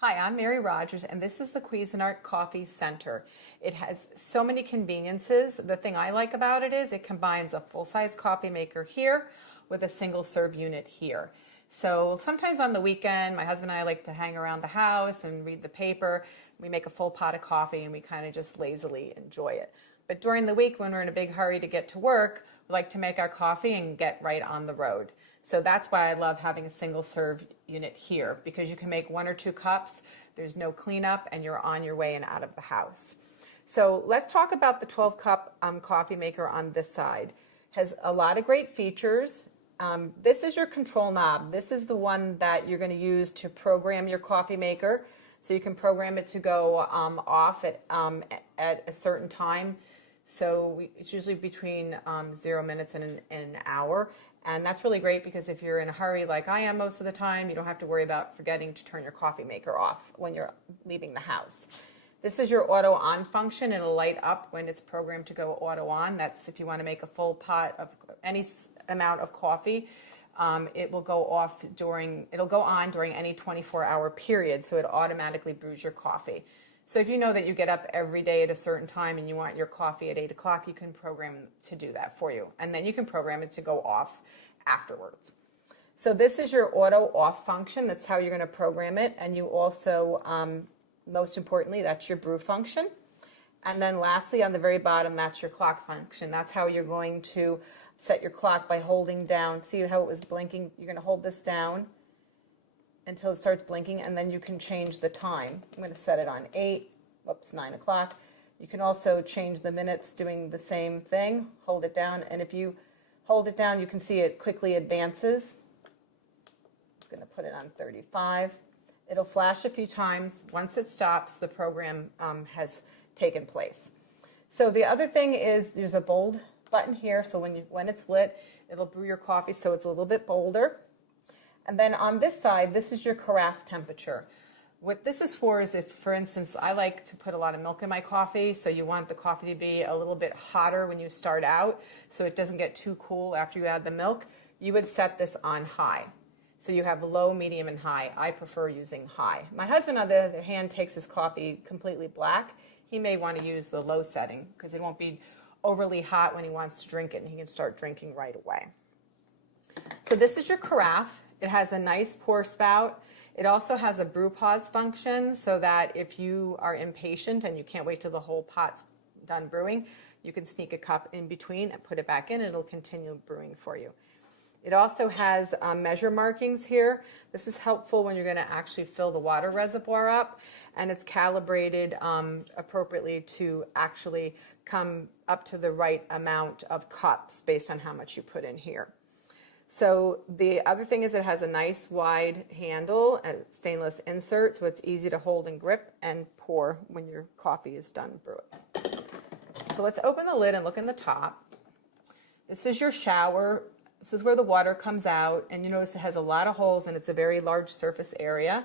Hi, I'm Mary Rogers, and this is the Cuisinart Coffee Center. It has so many conveniences. The thing I like about it is it combines a full-size coffee maker here with a single-serve unit here. So sometimes on the weekend, my husband and I like to hang around the house and read the paper. We make a full pot of coffee and we kind of just lazily enjoy it. But during the week, when we're in a big hurry to get to work, we like to make our coffee and get right on the road. So that's why I love having a single serve unit here, because you can make 1 or 2 cups, there's no cleanup, and you're on your way and out of the house. So let's talk about the 12-cup coffee maker on this side. Has a lot of great features. This is your control knob. This is the one that you're going to use to program your coffee maker. So you can program it to go off at a certain time. So it's usually between 0 minutes and an hour. And that's really great because if you're in a hurry like I am most of the time, you don't have to worry about forgetting to turn your coffee maker off when you're leaving the house. This is your auto on function. It'll light up when it's programmed to go auto on. That's if you want to make a full pot of any amount of coffee. It will go on during any 24-hour period, so it automatically brews your coffee. So if you know that you get up every day at a certain time and you want your coffee at 8 o'clock, you can program to do that for you. And then you can program it to go off afterwards. So this is your auto off function. That's how you're going to program it. And you also, most importantly, that's your brew function. And then lastly, on the very bottom, that's your clock function. That's how you're going to set your clock by holding down. See how it was blinking? You're going to hold this down until it starts blinking, and then you can change the time. I'm going to set it on 9 o'clock. You can also change the minutes doing the same thing. Hold it down, and if you hold it down, you can see it quickly advances. I'm just going to put it on 35. It'll flash a few times. Once it stops, the program has taken place. So the other thing is there's a bold button here, so when it's lit, it'll brew your coffee so it's a little bit bolder. And then on this side, this is your carafe temperature. What this is for is if, for instance, I like to put a lot of milk in my coffee, so you want the coffee to be a little bit hotter when you start out so it doesn't get too cool after you add the milk, you would set this on high. So you have low, medium, and high. I prefer using high. My husband, on the other hand, takes his coffee completely black. He may want to use the low setting because it won't be overly hot when he wants to drink it, and he can start drinking right away. So this is your carafe. It has a nice pour spout. It also has a brew pause function so that if you are impatient and you can't wait till the whole pot's done brewing, you can sneak a cup in between and put it back in and it'll continue brewing for you. It also has measure markings here. This is helpful when you're going to actually fill the water reservoir up, and it's calibrated appropriately to actually come up to the right amount of cups based on how much you put in here. So the other thing is it has a nice wide handle and stainless insert, so it's easy to hold and grip and pour when your coffee is done brewing. So let's open the lid and look in the top. This is your shower. This is where the water comes out, and you notice it has a lot of holes and it's a very large surface area.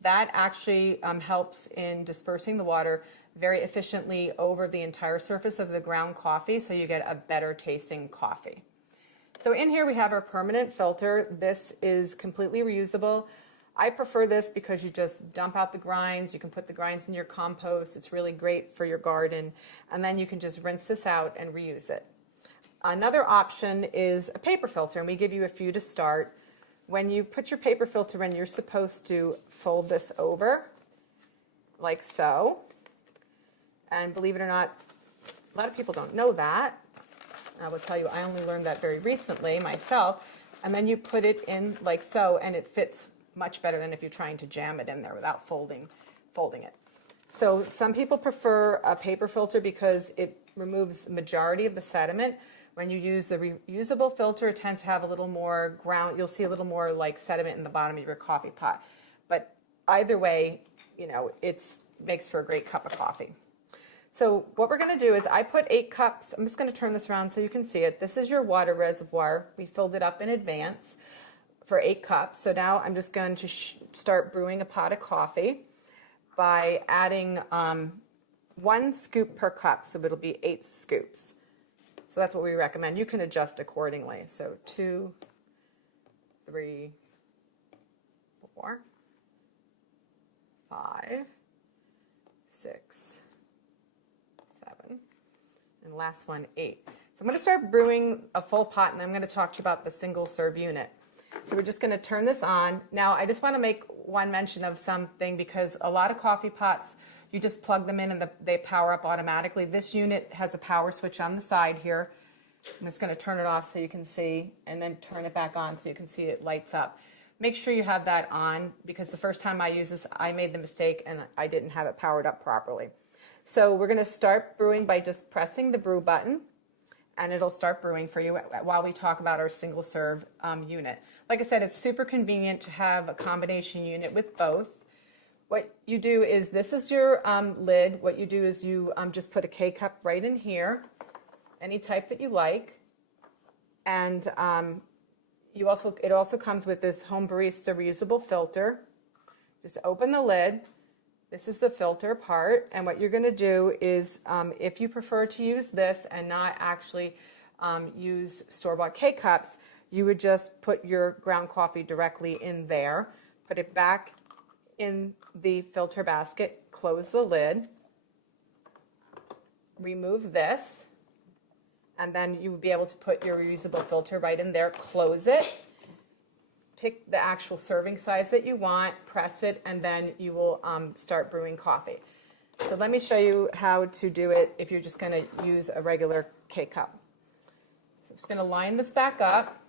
That actually helps in dispersing the water very efficiently over the entire surface of the ground coffee, so you get a better tasting coffee. So in here we have our permanent filter. This is completely reusable. I prefer this because you just dump out the grinds. You can put the grinds in your compost. It's really great for your garden. And then you can just rinse this out and reuse it. Another option is a paper filter, and we give you a few to start. When you put your paper filter in, you're supposed to fold this over like so. And believe it or not, a lot of people don't know that. I will tell you, I only learned that very recently myself. And then you put it in like so, and it fits much better than if you're trying to jam it in there without folding it. So some people prefer a paper filter because it removes the majority of the sediment. When you use the reusable filter, it tends to have a little more ground. You'll see a little more like sediment in the bottom of your coffee pot. But either way, you know, it makes for a great cup of coffee. So what we're going to do is I put 8 cups. I'm just going to turn this around so you can see it. This is your water reservoir. We filled it up in advance for 8 cups. So now I'm just going to start brewing a pot of coffee by adding 1 scoop per cup. So it'll be 8 scoops. So that's what we recommend. You can adjust accordingly. So 2, 3, 4, 5, 6, 7, and last one, 8. So I'm going to start brewing a full pot, and I'm going to talk to you about the single serve unit. So we're just going to turn this on. Now, I just want to make one mention of something, because a lot of coffee pots, you just plug them in and they power up automatically. This unit has a power switch on the side here. I'm just going to turn it off so you can see, and then turn it back on so you can see it lights up. Make sure you have that on, because the first time I used this, I made the mistake and I didn't have it powered up properly. So we're going to start brewing by just pressing the brew button, and it'll start brewing for you while we talk about our single serve unit. Like I said, it's super convenient to have a combination unit with both. What you do is, this is your lid. What you do is you just put a K-cup right in here, any type that you like, and it also comes with this Home Barista reusable filter. Just open the lid. This is the filter part, and what you're going to do is, if you prefer to use this and not actually use store-bought K-cups, you would just put your ground coffee directly in there, put it back in the filter basket, close the lid, remove this, and then you would be able to put your reusable filter right in there, close it, pick the actual serving size that you want, press it, and then you will start brewing coffee. So let me show you how to do it if you're just going to use a regular K-cup. So I'm just going to line this back up.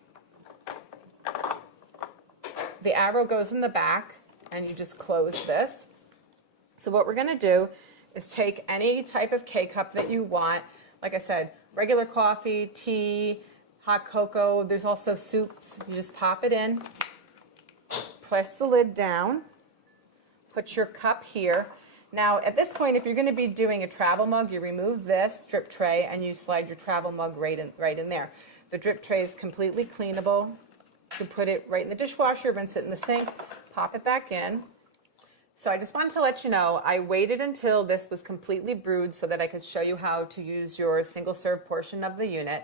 The arrow goes in the back, and you just close this. So what we're going to do is take any type of K-cup that you want. Like I said, regular coffee, tea, hot cocoa. There's also soups. You just pop it in, press the lid down, put your cup here. Now, at this point, if you're going to be doing a travel mug, you remove this drip tray and you slide your travel mug right in there. The drip tray is completely cleanable. You can put it right in the dishwasher, rinse it in the sink, pop it back in. So I just wanted to let you know, I waited until this was completely brewed so that I could show you how to use your single serve portion of the unit.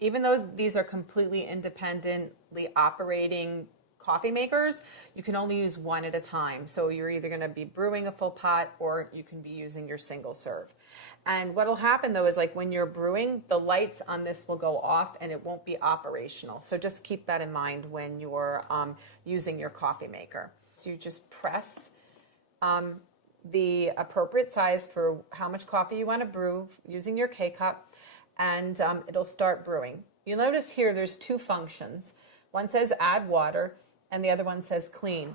Even though these are completely independently operating coffee makers, you can only use one at a time. So you're either going to be brewing a full pot, or you can be using your single serve. And what will happen though is, like, when you're brewing, the lights on this will go off and it won't be operational. So just keep that in mind when you're using your coffee maker. So you just press the appropriate size for how much coffee you want to brew using your K-cup, and it'll start brewing. You'll notice here there's two functions. One says add water, and the other one says clean.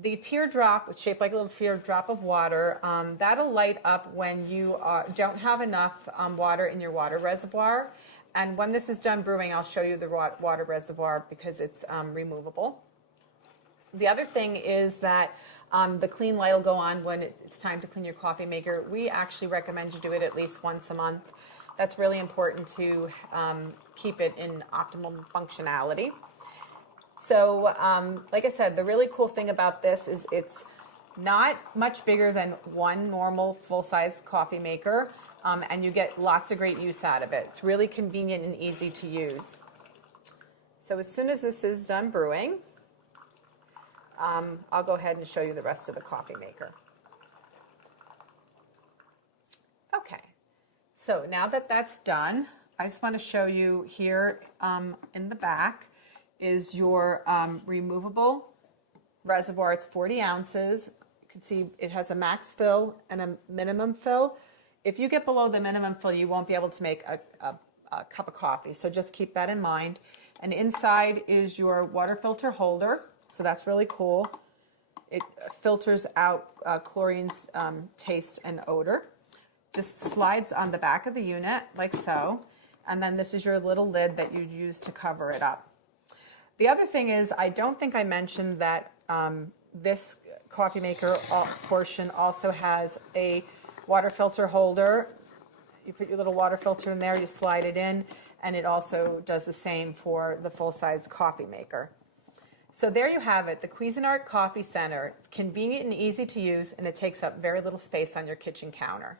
The teardrop, it's shaped like a little teardrop of water, that'll light up when you don't have enough water in your water reservoir. And when this is done brewing, I'll show you the water reservoir, because it's removable. The other thing is that the clean light will go on when it's time to clean your coffee maker. We actually recommend you do it at least once a month. That's really important to keep it in optimal functionality. So, like I said, the really cool thing about this is it's not much bigger than one normal full-size coffee maker, and you get lots of great use out of it. It's really convenient and easy to use. So as soon as this is done brewing, I'll go ahead and show you the rest of the coffee maker. Okay, so now that that's done, I just want to show you here in the back is your removable reservoir. It's 40 ounces. You can see it has a max fill and a minimum fill. If you get below the minimum fill, you won't be able to make a cup of coffee, so just keep that in mind. And inside is your water filter holder, so that's really cool. It filters out chlorine's taste and odor. Just slides on the back of the unit like so, and then this is your little lid that you'd use to cover it up. The other thing is, I don't think I mentioned that this coffee maker portion also has a water filter holder. You put your little water filter in there, you slide it in, and it also does the same for the full-size coffee maker. So there you have it, the Cuisinart Coffee Center. It's convenient and easy to use, and it takes up very little space on your kitchen counter.